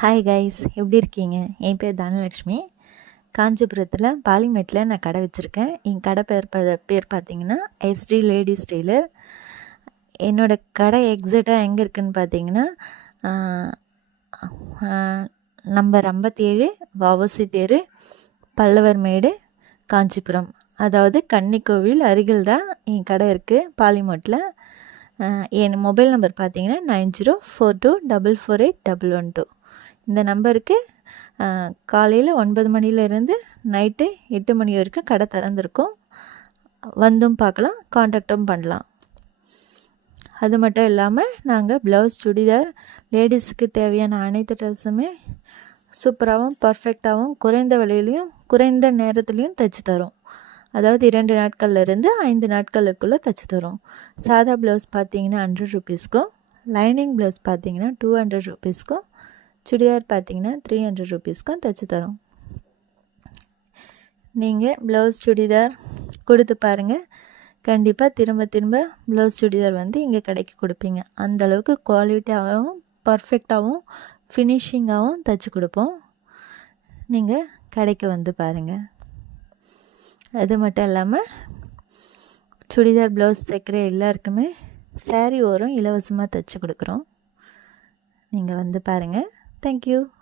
Hi guys எப்படி இருக்கீங்க? என் பேர் தனலக்ஷ்மி காஞ்சிபுரத்தில் பாலிமேட்டில் நான் கடை வச்சுருக்கேன். என் கடை பேர் ப பேர் பார்த்தீங்கன்னா எஸ்டி லேடிஸ் டெய்லர் என்னோடய கடை எக்ஸாக்டாக எங்கே இருக்குதுன்னு பார்த்தீங்கன்னா நம்பர் ஐம்பத்தி ஏழு வவசி தேரு பல்லவர் மேடு காஞ்சிபுரம். அதாவது கன்னிக்கோவில் அருகில் தான் என் கடை இருக்குது பாலிமோட்டில் என் மொபைல் நம்பர் பார்த்தீங்கன்னா nine zero four two double four eight double one two. இந்த நம்பருக்கு காலையில் ஒன்பது மணிலேருந்து நைட்டு எட்டு மணி வரைக்கும் கடை திறந்துருக்கும். வந்தும் பார்க்கலாம் காண்டாக்டும் பண்ணலாம். அது மட்டும் இல்லாமல் நாங்கள் ப்ளவுஸ் சுடிதார் லேடிஸுக்கு தேவையான அனைத்து ட்ரெஸ்ஸுமே சூப்பராகவும் பர்ஃபெக்டாகவும் குறைந்த விலையிலையும் குறைந்த நேரத்துலையும் தைச்சி தரோம். அதாவது இரண்டு நாட்கள்லேருந்து ஐந்து நாட்களுக்குள்ளே தைச்சி தரோம். சாதா ப்ளவுஸ் பார்த்தீங்கன்னா ஹண்ட்ரட் ருபீஸ்க்கும் லைனிங் ப்ளவுஸ் பார்த்தீங்கன்னா டூ ஹண்ட்ரட் ருபீஸ்க்கும் சுடிதார் பார்த்தீங்கன்னா த்ரீ ஹண்ட்ரட் ருபீஸ்க்கும் தைச்சி தரும். நீங்கள் ப்ளவுஸ் சுடிதார் கொடுத்து பாருங்கள் கண்டிப்பாக திரும்ப திரும்ப ப்ளவுஸ் சுடிதார் வந்து இங்கே கடைக்கு கொடுப்பீங்க. அந்தளவுக்கு குவாலிட்டியாகவும் பர்ஃபெக்டாகவும் ஃபினிஷிங்காகவும் தைச்சி கொடுப்போம். நீங்கள் கடைக்கு வந்து பாருங்கள் அது மட்டும் இல்லாமல் சுடிதார் ப்ளவுஸ் தைக்கிற எல்லாருக்குமே சாரீ ஓரம் இலவசமாக தைச்சி கொடுக்குறோம். நீங்கள் வந்து பாருங்கள் Thank you.